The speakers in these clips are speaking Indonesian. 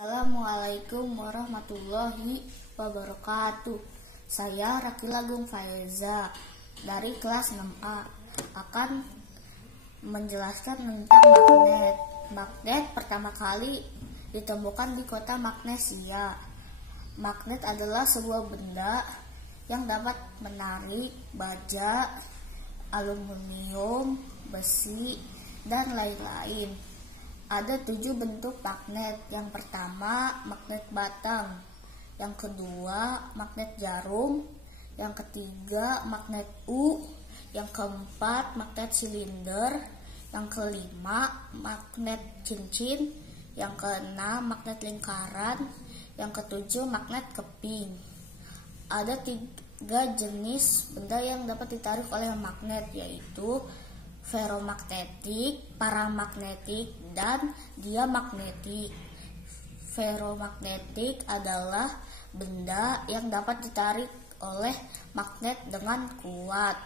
Assalamualaikum warahmatullahi wabarakatuh. Saya Rakila Gung Faiza dari kelas 6A akan menjelaskan tentang magnet. Magnet pertama kali ditemukan di kota Magnesia. Magnet adalah sebuah benda yang dapat menarik baja, aluminium, besi, dan lain-lain. Ada 7 bentuk magnet. Yang pertama, magnet batang. Yang kedua, magnet jarum. Yang ketiga, magnet U. Yang keempat, magnet silinder. Yang kelima, magnet cincin. Yang keenam, magnet lingkaran. Yang ketujuh, magnet keping. Ada 3 jenis benda yang dapat ditarik oleh magnet, yaitu feromagnetik, paramagnetik, dan diamagnetik. Feromagnetik adalah benda yang dapat ditarik oleh magnet dengan kuat.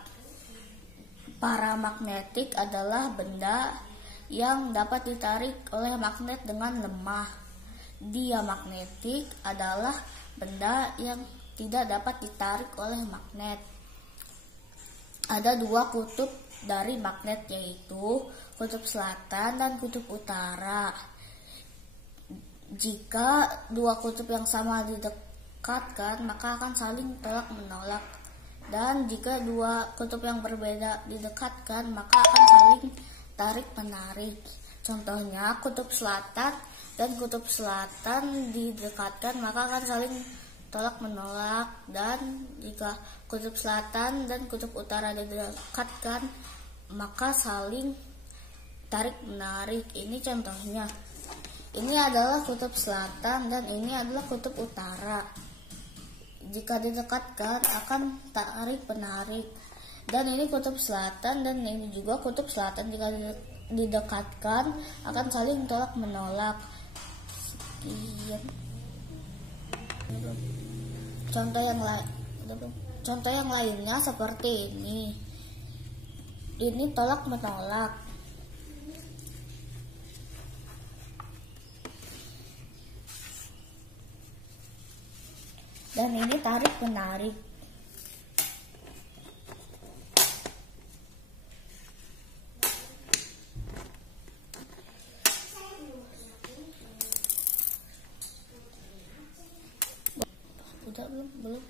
Paramagnetik adalah benda yang dapat ditarik oleh magnet dengan lemah. Diamagnetik adalah benda yang tidak dapat ditarik oleh magnet. Ada 2 kutub dari magnet, yaitu kutub selatan dan kutub utara. Jika 2 kutub yang sama didekatkan, maka akan saling tolak menolak. Dan jika 2 kutub yang berbeda didekatkan, maka akan saling tarik menarik. Contohnya, kutub selatan dan kutub selatan didekatkan, maka akan saling tolak menolak. Dan jika kutub selatan dan kutub utara didekatkan, maka saling tarik menarik. Ini contohnya. Ini adalah kutub selatan dan ini adalah kutub utara. Jika didekatkan akan tarik menarik. Dan ini kutub selatan dan ini juga kutub selatan. Jika didekatkan akan saling tolak menolak. Contoh yang lainnya seperti ini. Ini tolak menolak. Dan ini tarik menarik. Udah belum?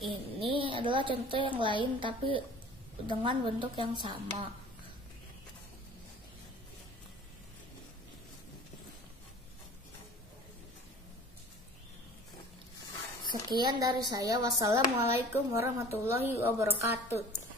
Ini adalah contoh yang lain tapi dengan bentuk yang sama. Sekian dari saya. Wassalamualaikum warahmatullahi wabarakatuh.